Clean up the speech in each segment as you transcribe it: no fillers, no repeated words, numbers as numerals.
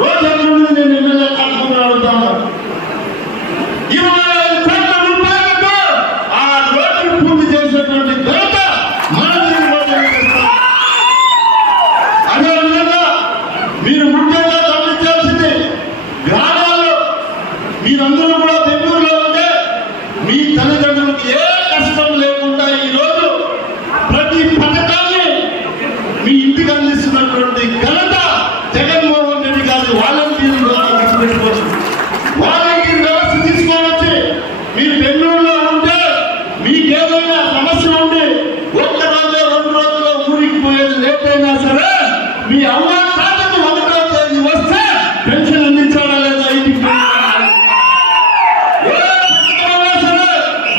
రోజు నేను ఎమ్మెల్యే కాకుండా అడుగుతాను. 25 కోట్ల రూపాయలతో ఆ రోడ్డు పూర్తి చేసినటువంటి ఘనత అదేవిధంగా మీరు ముఖ్యంగా గమనించాల్సింది గ్రామాల్లో మీరందరూ కూడా బెంగళూరులో ఉంటే మీ తల్లిదండ్రులకు ఏ కష్టం లేకుండా ఈరోజు ప్రతి పథకాన్ని మీ ఇంటికి అందిస్తున్నటువంటి ఘనత జగన్మోహన్ రెడ్డి గారి వాలంటీర్ పెట్టుకోవచ్చు. వాలంటీర్ వ్యవస్థ తీసుకోవచ్చు. మీరు బెంగళూరులో ఉంటే మీకేదైనా సమస్య ఉండి 1 రోజు 2 రోజుల్లో ఊరికి పోయేది లేట్ అయినా సరే మీ అమ్మ తాతకు 1వ తేదీ వస్తే పెన్షన్ అందించాలా లేదా ఇంటికి సరే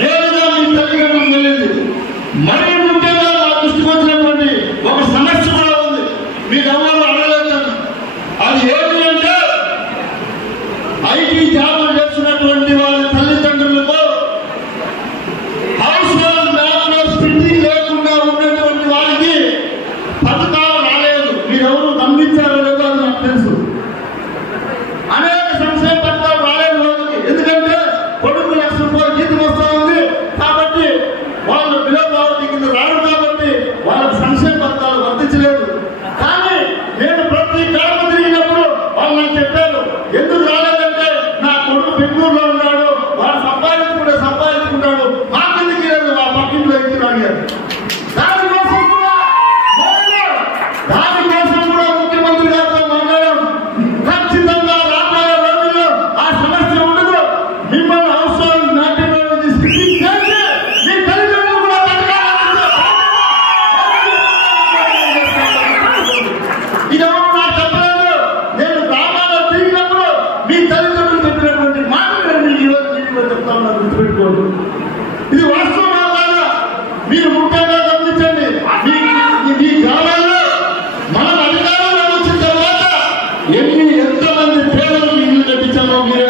నేరుగా మీ తల్లిదండ్రులకు వెళ్ళింది. మరీ ముఖ్యంగా నా దృష్టికి వచ్చినటువంటి ఒక సమస్య కూడా ఉంది. మీకు ఎవరు అడగలేదు. అది ఏంటి అంటే ఐటీ జాబులు చేస్తున్నటువంటి వాళ్ళ తల్లిదండ్రులకు హౌస్ హోల్డ్ మ్యాప్ స్ప్రింటింగ్ లేకుండా ఉన్నటువంటి వారికి పథకాలు రాలేదు. మీరెవరు గమనించారో లేదో అది నాకు తెలుసు. అనేక సంక్షేమ పథకాలు రాలేదు వాళ్ళకి. ఎందుకంటే కొడుకు ₹1,00,000 జీతం వస్తూ ఉంది కాబట్టి వాళ్ళు బిలో పావర్టీ కింద రారు కాబట్టి వాళ్ళకి సంక్షేమ పథకాలు వర్తించలేదు. కానీ నేను ప్రతి గడప తిరిగినప్పుడు వాళ్ళు నాకు చెప్పారు, ఎందుకు రాలేదంటే నా కొడుకు బెంగళూరులో ఉన్నాడు, వాడు సంపాదించుకుంటాడు, మా కిందకి లేదు, మా పక్కింట్లో ఇచ్చి అడిగారు. దానికోసం కూడా ముఖ్యమంత్రి గారితో మాట్లాడాం. ఖచ్చితంగా రాబోయే రోజుల్లో ఆ సమస్య ఉండదు. మిమ్మల్ని హౌస్ హోల్డ్ మ్యాప్ స్ప్లిట్టింగ్ చేసి మీ తల్లిదండ్రులు కూడా ఇదెవరు నాకు చెప్పలేదు. నేను గ్రామాల్లో తిరిగినప్పుడు మీ తల్లిదండ్రులు చెప్పినటువంటి మాటలు నేను ఈరోజు టీవీలో చెప్తా ఉన్నా, గుర్తుపెట్టుకోండి. ఇది వాస్తవం కాదా? మీరు ముఖ్యంగా గమనించండి. మీ గ్రామాల్లో మనం అధికారంలో వచ్చిన తర్వాత ఎంతమంది పేదలకు ఇల్లు కట్టించామో మీరు